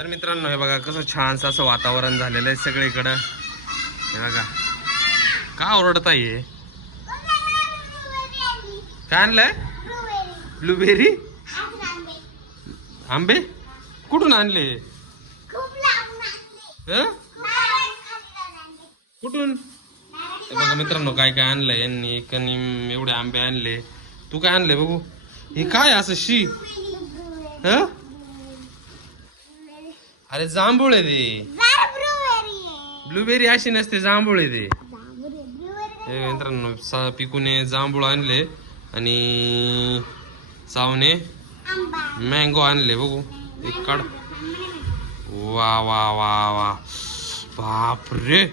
तर मित्रांनो हे बघा कसं छानसं असं वातावरण झालेलं आहे सगळीकडं. हे बघा का ओरडता ये, काय आणलंय? ब्लूबेरी. आंबे कुठून आणले? कुठून? हे बघा मित्रांनो काय काय आणलंय यांनी. एकाने एवढे आंबे आणले. तू काय आणले बघू? हे काय असं शी? अरे जांभूळ आहे ते. ब्लूबेरी अशी नसते, जांभूळ आहे ते. मित्रांनो पिकूने जांभूळ आणले आणि सावने मँगो आणले. बघू एक काढ. वा वा वा वा बाप रे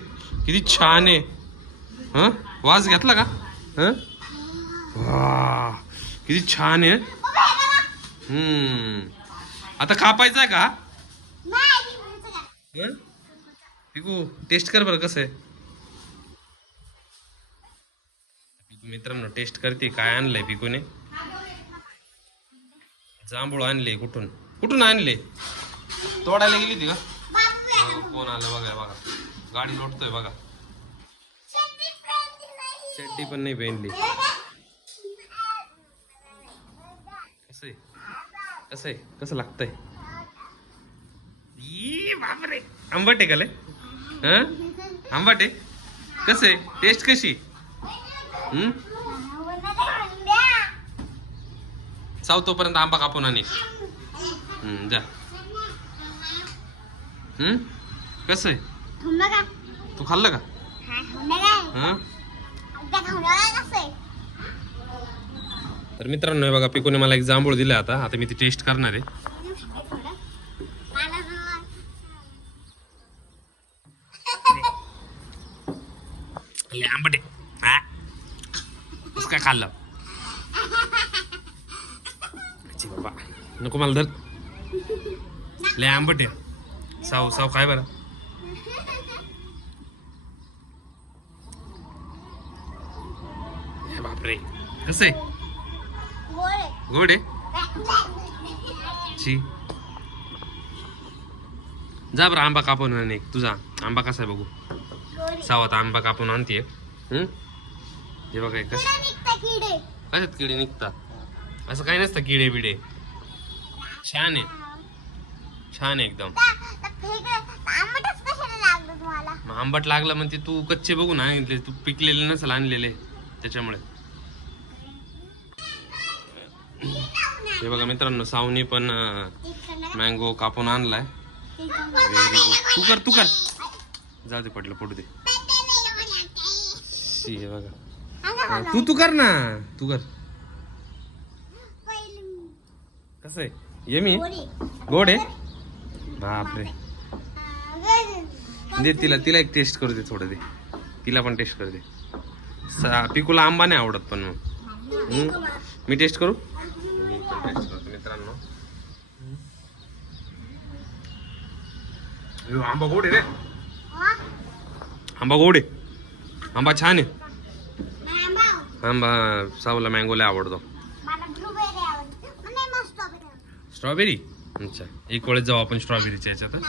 किती छान आहे. वास घेतला का? वा किती छान आहे. आता कापायचा आहे का? पिकू टेस्ट कर बरं कसं आहे. मित्रांनो टेस्ट करते काय आणलंय पिकूने. जांभूळ आणले. कुठून कुठून आणले? तोडायला गेली होती का? कोण आलं बघा. बघा गाडी लोटतोय बघा. चड्डी पण नाही पेनली. कसं आहे कसं आहे कसं लागतंय? बापरे आंबट आहे का लय? आंबट आहे. कसं आहे टेस्ट कशी? तोपर्यंत आंबा कापून आणि जा. कसं आहे? तू खाल्लं का? तर मित्रांनो हे बघा पिकूने मला एक जांभूळ दिलं. आता मी ती टेस्ट करणार आहे. आंबट आहे. कसं काय खाल्लं? बाबा नको मला धर. लय आंबट आहे. साव काय बरं. बापरे कसं आहे? गोड आहे. जा बरं आंबा कापून आण एक. तुझा आंबा कसा आहे बघू. सावत आंबा कापून आणते. हे बघा कशात किडे निघतात? असं काही नसतं किडे बिडे. छान आहे छान आहे एकदम. आंबट लागलं म्हणते तू कच्चे बघून आणले. तू पिकलेले नसेल आणलेले त्याच्यामुळे. हे बघा मित्रांनो सावनी पण मँगो कापून आणलाय. तू कर जाऊ दे पडलं पडू दे. हे बघा तू कर ना. तू कर. कसं आहे? यमी गोड आहे. बापरे दे तिला एक टेस्ट करू दे. थोडं दे तिला पण टेस्ट करू दे. पिकूला आंबा नाही आवडत पण मग मी टेस्ट करू. मित्रांनो आंबा गोड आहे रे. आंबा गोड आहे. आंबा छान आहे. आंबा सावला मँगोला आवडतो. स्ट्रॉबेरी. अच्छा एक वेळेस जाऊ आपण स्ट्रॉबेरीच्या ह्याच्यात.